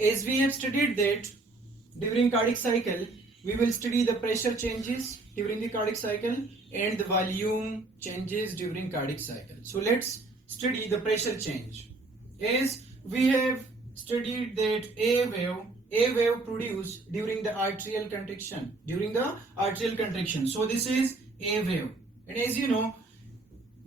as we have studied that during cardiac cycle, we will study the pressure changes during the cardiac cycle and the volume changes during cardiac cycle. So let's study the pressure change. As we have studied that a wave produced during the arterial contraction, So this is a wave. And as you know,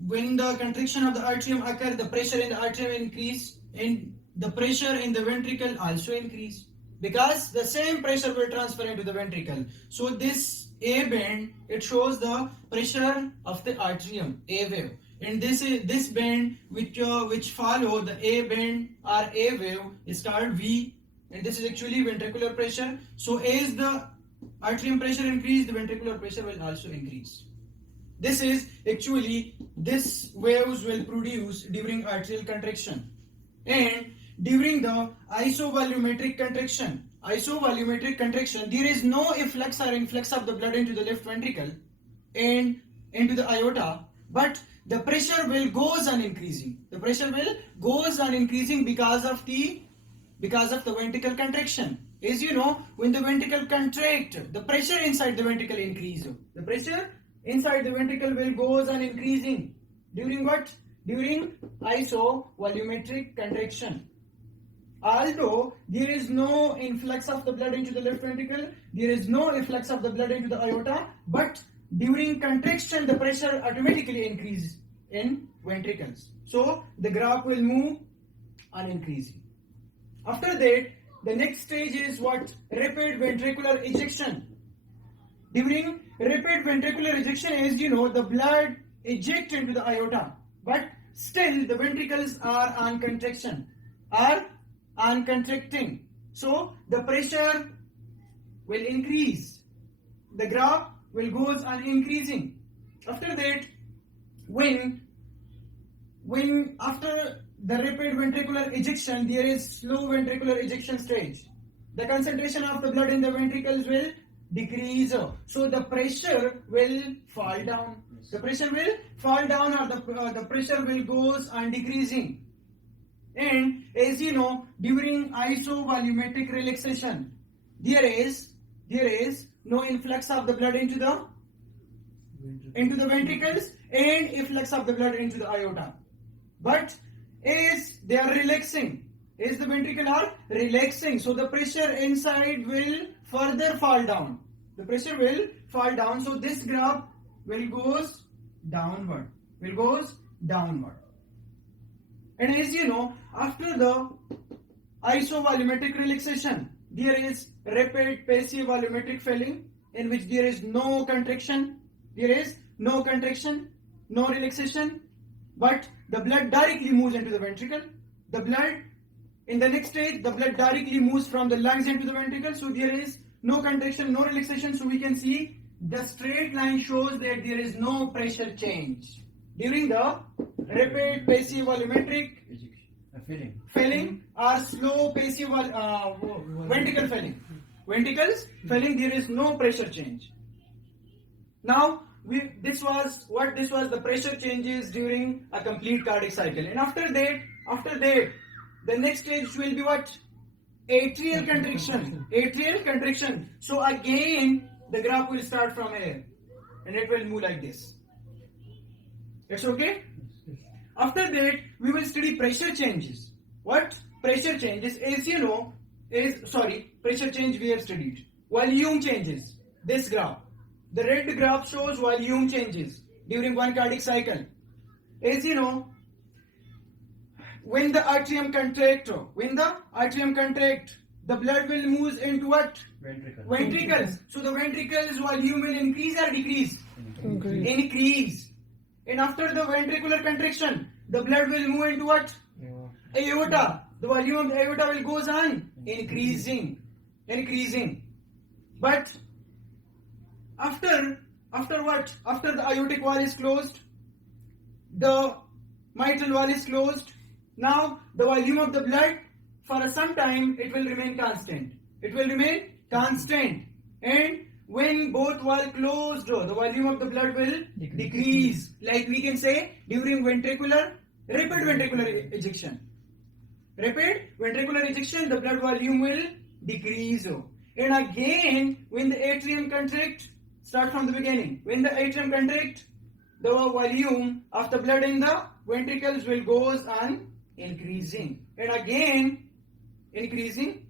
when the contraction of the atrium occurs, the pressure in the atrium increase and the pressure in the ventricle also increase, because the same pressure will transfer into the ventricle. So this A band, it shows the pressure of the atrium, A wave. And this band which follow the A band or A wave is called V, and this is actually ventricular pressure. So as the atrium pressure increase, the ventricular pressure will also increase. This is actually, this waves will produce during arterial contraction. And during the isovolumetric contraction, there is no efflux or influx of the blood into the left ventricle and into the aorta, but the pressure will goes on increasing. Because of the ventricle contraction. As you know, when the ventricle contract, the pressure inside the ventricle increase. The pressure inside the ventricle will goes on increasing. During what? During isovolumetric contraction. Although there is no influx of the blood into the left ventricle, there is no efflux of the blood into the aorta, but during contraction the pressure automatically increases in ventricles. So the graph will move on increasing. After that, the next stage is what? Rapid ventricular ejection. During rapid ventricular ejection, as you know, the blood ejects into the aorta, but still the ventricles are on contraction, contracting. So the pressure will increase. The graph will goes on increasing. After that, when after the rapid ventricular ejection, there is slow ventricular ejection stage. The concentration of the blood in the ventricles will decrease. So the pressure will fall down. The pressure will fall down, or the pressure will goes on decreasing. And as you know, during isovolumetric relaxation, there is no influx of the blood into the ventricles and efflux of the blood into the aorta. But as they are relaxing, as the ventricle are relaxing, so the pressure inside will further fall down. The pressure will fall down, so this graph will goes downward. And as you know, after the isovolumetric relaxation, there is rapid passive volumetric filling, in which there is no contraction, no relaxation, but the blood directly moves into the ventricle. In the next stage, the blood directly moves from the lungs into the ventricle, so there is no contraction, no relaxation, so we can see the straight line shows that there is no pressure change. During the rapid passive volumetric filling or slow passive ventricle filling. Ventricles filling, there is no pressure change. Now, this was the pressure changes during a complete cardiac cycle. And after that, the next stage will be what? Atrial contraction. So again, the graph will start from here, and it will move like this. It's okay? After that, we will study pressure changes. What? Pressure changes, as you know, pressure change we have studied. Volume changes. This graph. The red graph shows volume changes during one cardiac cycle. As you know, when the atrium contract, the blood will move into what? Ventricles. So the ventricles volume will increase or decrease? Increase. And after the ventricular contraction, the blood will move into what? Aorta. The volume of the aorta will goes on increasing. But after what? After the aortic wall is closed, the mitral wall is closed. Now the volume of the blood for some time it will remain constant. And when both walls closed, the volume of the blood will decrease. Like we can say during rapid ventricular ejection. Rapid ventricular ejection, the blood volume will decrease. And again, when the atrium contract, start from the beginning. When the atrium contract, the volume of the blood in the ventricles will goes on increasing. And again, increasing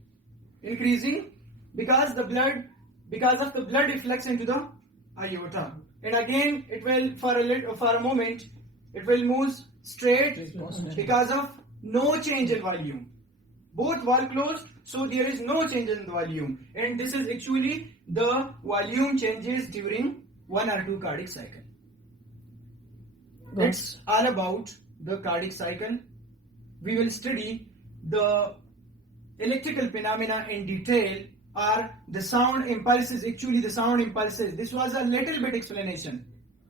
because of the blood reflects into the aorta. And again, it will for a moment, it will move straight because of no change in volume. Both wall closed, so there is no change in the volume. And this is actually the volume changes during 1 or 2 cardiac cycle. It's all about the cardiac cycle. We will study the electrical phenomena in detail, or the sound impulses. Actually, the sound impulses. This was a little bit explanation.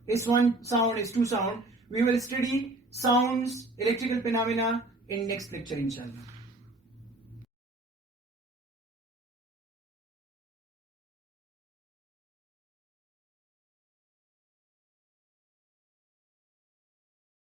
S1 sound, S2 sound. We will study sounds, electrical phenomena in next lecture, inshallah.